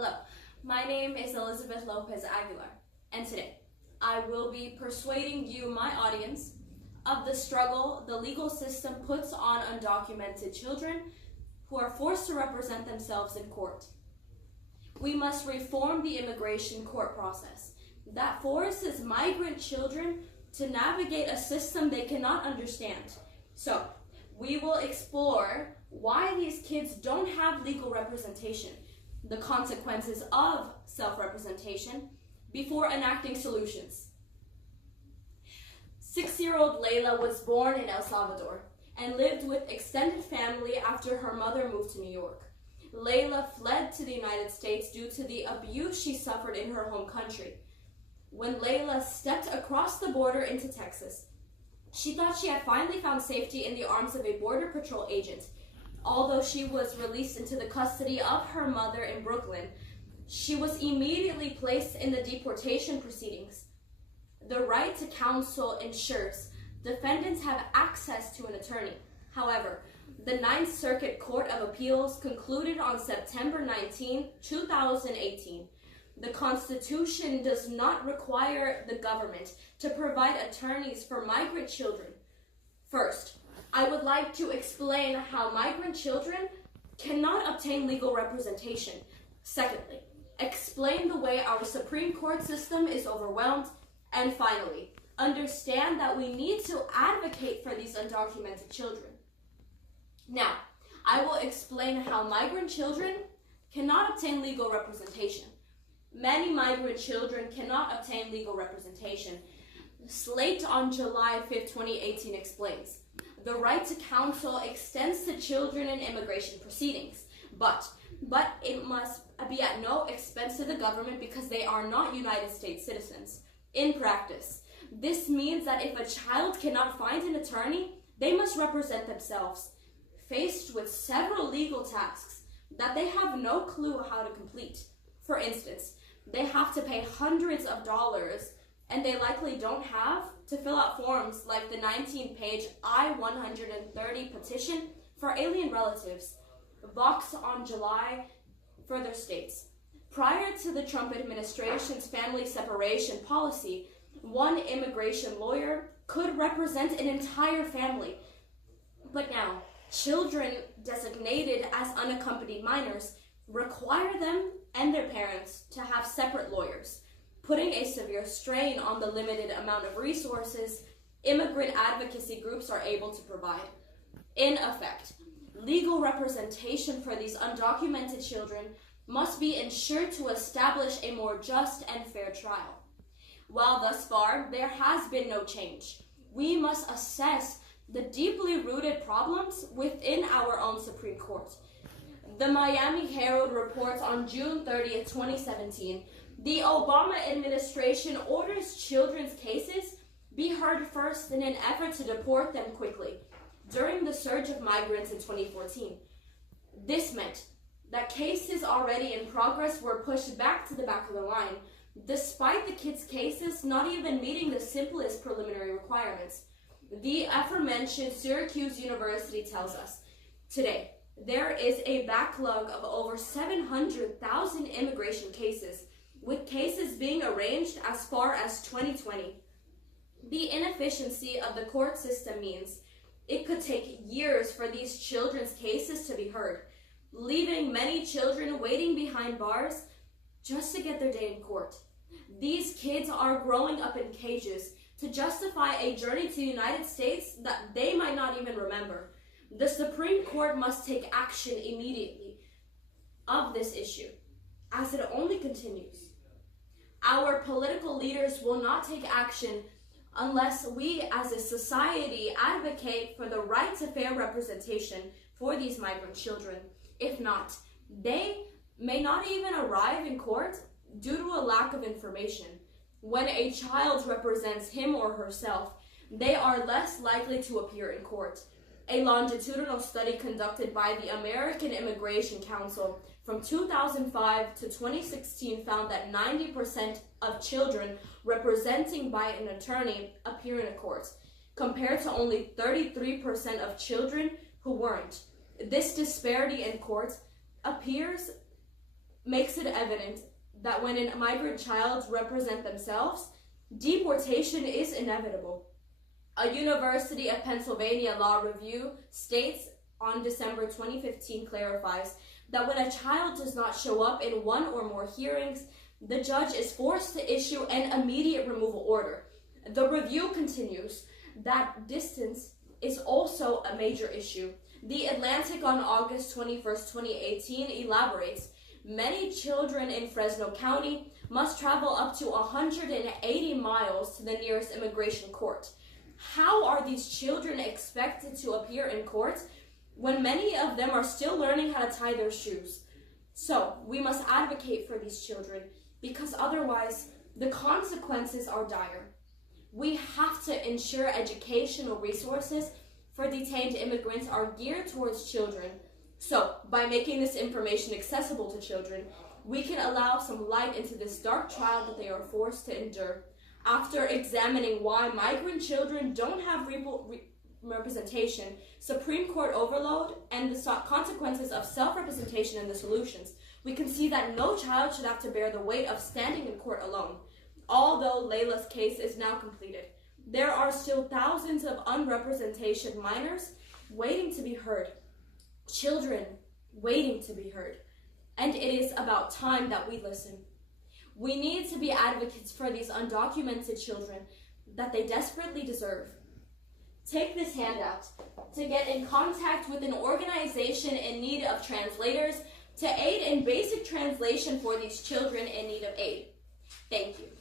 Hello, my name is Elizabeth Lopez-Aguilar, and today I will be persuading you, my audience, of the struggle the legal system puts on undocumented children who are forced to represent themselves in court. We must reform the immigration court process that forces migrant children to navigate a system they cannot understand. So, we will explore why these kids don't have legal representation, the consequences of self-representation, before enacting solutions. 6-year-old Layla was born in El Salvador and lived with extended family after her mother moved to New York. Layla fled to the United States due to the abuse she suffered in her home country. When Layla stepped across the border into Texas, she thought she had finally found safety in the arms of a Border Patrol agent. Although she was released into the custody of her mother in Brooklyn, she was immediately placed in the deportation proceedings. The right to counsel ensures defendants have access to an attorney. However, the Ninth Circuit Court of Appeals concluded on September 19, 2018, the Constitution does not require the government to provide attorneys for migrant children. First, I would like to explain how migrant children cannot obtain legal representation. Secondly, explain the way our Supreme Court system is overwhelmed. And finally, understand that we need to advocate for these undocumented children. Now, I will explain how migrant children cannot obtain legal representation. Many migrant children cannot obtain legal representation. Slate on July 5, 2018 explains, the right to counsel extends to children in immigration proceedings, but it must be at no expense to the government because they are not United States citizens. In practice, this means that if a child cannot find an attorney, they must represent themselves, faced with several legal tasks that they have no clue how to complete. For instance, they have to pay hundreds of dollars, and they likely don't have to fill out forms like the 19-page I-130 petition for alien relatives. Vox on July further states, prior to the Trump administration's family separation policy, one immigration lawyer could represent an entire family. But now, children designated as unaccompanied minors require them and their parents to have separate lawyers, putting a severe strain on the limited amount of resources immigrant advocacy groups are able to provide. In effect, legal representation for these undocumented children must be ensured to establish a more just and fair trial. While thus far there has been no change, we must assess the deeply rooted problems within our own Supreme Court. The Miami Herald reports on June 30, 2017, the Obama administration orders children's cases be heard first in an effort to deport them quickly during the surge of migrants in 2014. This meant that cases already in progress were pushed back to the back of the line, despite the kids' cases not even meeting the simplest preliminary requirements. The aforementioned Syracuse University tells us, today, there is a backlog of over 700,000 immigration cases, with cases being arranged as far as 2020. The inefficiency of the court system means it could take years for these children's cases to be heard, leaving many children waiting behind bars just to get their day in court. These kids are growing up in cages to justify a journey to the United States that they might not even remember. The Supreme Court must take action immediately of this issue, as it only continues. Our political leaders will not take action unless we as a society advocate for the right to fair representation for these migrant children. If not, they may not even arrive in court due to a lack of information. When a child represents him or herself, they are less likely to appear in court. A longitudinal study conducted by the American Immigration Council from 2005 to 2016 found that 90% of children representing by an attorney appear in a court, compared to only 33% of children who weren't. This disparity in courts appears makes it evident that when a migrant child represents themselves, deportation is inevitable. A University of Pennsylvania law review states on December 2015 clarifies that when a child does not show up in one or more hearings, the judge is forced to issue an immediate removal order. The review continues that distance is also a major issue. The Atlantic on August 21st, 2018 elaborates, many children in Fresno County must travel up to 180 miles to the nearest immigration court. How are these children expected to appear in court when many of them are still learning how to tie their shoes? So, we must advocate for these children because otherwise the consequences are dire. We have to ensure educational resources for detained immigrants are geared towards children. So, by making this information accessible to children, we can allow some light into this dark trial that they are forced to endure. After examining why migrant children don't have representation, Supreme Court overload, and the consequences of self-representation and the solutions, we can see that no child should have to bear the weight of standing in court alone. Although Layla's case is now completed, there are still thousands of unrepresented minors waiting to be heard, children waiting to be heard, and it is about time that we listen. We need to be advocates for these undocumented children that they desperately deserve. Take this handout to get in contact with an organization in need of translators to aid in basic translation for these children in need of aid. Thank you.